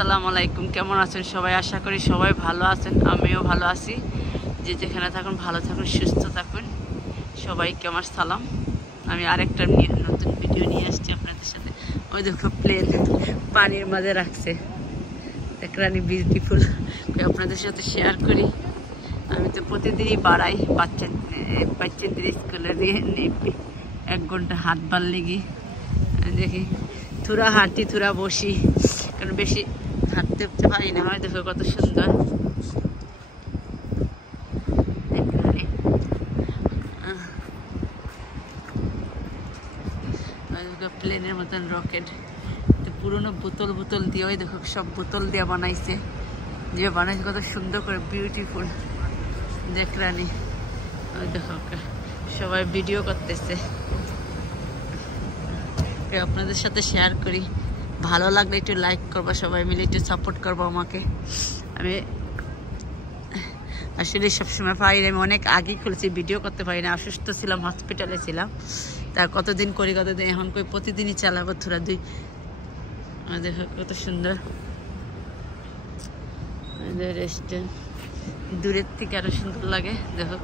আসসালামু আলাইকুম। কেমন আছেন সবাই? আশা করি সবাই ভালো আছেন, আমিও ভালো আছি। যে যেখানে থাকুন ভালো থাকুন, সুস্থ থাকুন। সবাইকে আমার সালাম। আমি আরেকটা নতুন ভিডিও নিয়ে আসছি আপনাদের সাথে। ওই দেখো প্লেন পানির মাঝে রাখছে, দেখলেন বিউটিফুল। আপনাদের সাথে শেয়ার করি। আমি তো প্রতিদিনই বাড়াই বাচ্চাদের স্কুলে নিয়ে 1 ঘন্টা হাঁটবার লেগে দেখি, থুরা হাঁটি থুরা বসি, কারণ বেশি হাঁটতে পারি না। হয় দেখো কত সুন্দর প্লেনের মতন রকেট, পুরোনো বোতল দিয়ে, ওই দেখো সব বোতল দিয়ে বানাইছে, যে বানাইছে কত সুন্দর করে, বিউটিফুল দেখলানি। ওই দেখো সবাই ভিডিও করতেছে, আপনাদের সাথে শেয়ার করি। ভালো লাগলে একটু লাইক করবা, সবাই মিলে একটু সাপোর্ট করবো আমাকে। আমি আসলে সবসময় পারি না, আমি অনেক আগেই খুলেছি, ভিডিও করতে পারি না, অসুস্থ ছিলাম, হসপিটালে ছিলাম। তা কতদিন করি কতদিন, এখন কই প্রতিদিনই চালাবো থোড়া দুই। দেখো কত সুন্দর রেস্টুরেন্ট, দূরের থেকে আরো সুন্দর লাগে। দেখো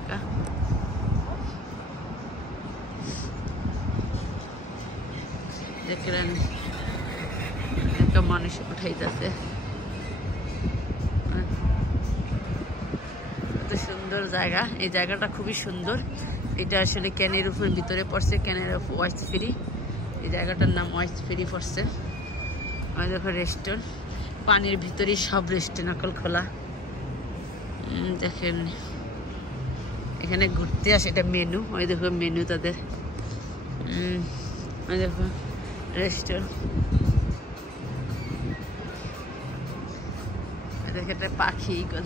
দেখলেন একটা মানুষ উঠাইতেছে, কত সুন্দর জায়গা। এই জায়গাটা খুবই সুন্দর। এটা আসলে ক্যানের উপর ভিতরে পড়ছে, ক্যানের ওয়াইস ফ্রি। এই জায়গাটার নাম ওয়াইস ফ্রি পড়ছে। ওই দেখো রেস্টুরেন্ট, পানির ভিতরেই সব রেস্টুরেন্ট আকল খোলা। দেখেন এখানে ঘুরতে আসে, এটা মেনু। ওই দেখো মেনু তাদের। ওই দেখো রেস্টুরেন্ট, দেখো একটা পাখি, এগুলো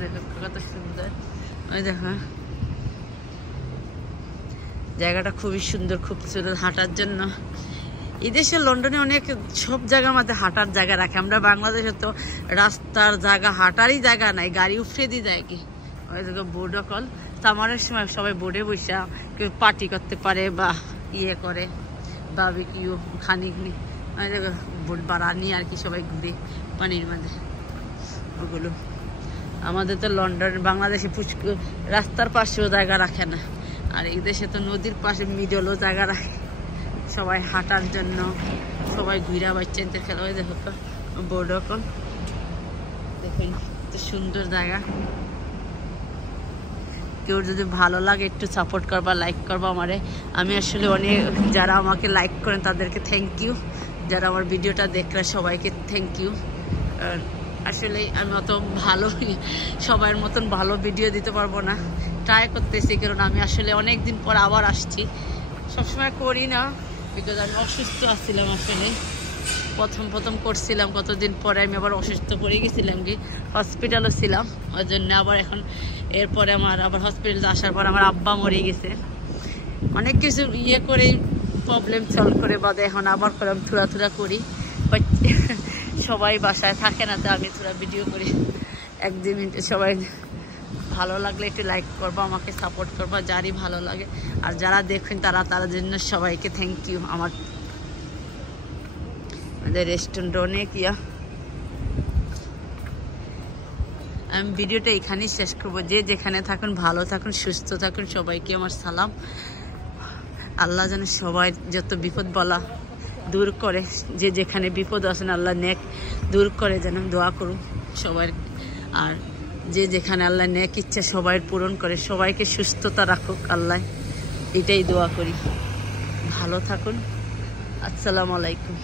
দেখো কত সুন্দর। ওই দেখো জায়গাটা খুবই সুন্দর, খুব সুন্দর হাঁটার জন্য। এই দেশে লন্ডনে অনেক সব জায়গার মধ্যে হাঁটার জায়গা রাখে। আমরা বাংলাদেশে তো রাস্তার জায়গা, হাঁটারই জায়গা নাই, গাড়ি উফরে দিয়ে যায় কি। ওই দেখো বোর্ডও কল, সামারের সময় সবাই বোর্ডে বসে কেউ পার্টি করতে পারে বা ইয়ে করে, বারবিকিউ খানিকনি। ওই দেখো বোট ভাড়া নিয়ে আর কি সবাই ঘুরে পানির মাঝে। ওগুলো আমাদের তো লন্ডন, বাংলাদেশে রাস্তার পাশেও জায়গা রাখে না, আর এই দেশে তো নদীর পাশে মিডলও জায়গা রাখে সবাই হাঁটার জন্য, সবাই ঘুরা বাচ্চাদের খেলা। হয় দেখো বোর্ডও কল, দেখুন কত সুন্দর জায়গা। কেউ যদি ভালো লাগে একটু সাপোর্ট করবা, লাইক করবা আমারে। আমি আসলে অনেক, যারা আমাকে লাইক করেন তাদেরকে থ্যাংক ইউ, যারা আমার ভিডিওটা দেখলে সবাইকে থ্যাংক ইউ। আসলে আমি অত ভালো সবার মতন ভালো ভিডিও দিতে পারবো না, ট্রাই করতেছি, কারণ আমি আসলে অনেক দিন পর আবার আসছি। সবসময় করি না, বিকজ আমি অসুস্থ আসছিলাম। আসলে প্রথম করছিলাম, কতদিন পরে আমি আবার অসুস্থ পড়ে গেছিলাম, কি হসপিটালও ছিলাম। ওই জন্য আবার এখন এরপরে আমার আবার হসপিটালে আসার পর আমার আব্বা মরে গেছে, অনেক কিছু ইয়ে করে প্রবলেম সলভ করে বাদে এখন আবার করলাম থুরা করি। সবাই বাসায় থাকে না, তো আমি থোড়া ভিডিও করি। একদিন সবাই ভালো লাগলে একটু লাইক করবা, আমাকে সাপোর্ট করবা, যারই ভালো লাগে। আর যারা দেখেন তারা জন্য সবাইকে থ্যাংক ইউ। আমাদের রেস্টুরেন্ট অনেক ইয়া। আমি ভিডিওটা এখানেই শেষ করবো। যে যেখানে থাকুন ভালো থাকুন, সুস্থ থাকুন, সবাইকে আমার সালাম। আল্লাহ যেন সবাই যত বিপদ বলা দূর করে, যে যেখানে বিপদ আছেন আল্লাহ নেক দূর করে, যেন দোয়া করুন সবার। আর যে যেখানে আল্লাহ নেক ইচ্ছা সবাই পূরণ করে, সবাইকে সুস্থতা রাখুক আল্লাহ, এটাই দোয়া করি। ভালো থাকুন। আসসালামু আলাইকুম।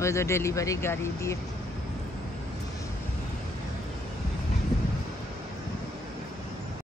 ওই তো ডেলিভারি গাড়ি দিয়ে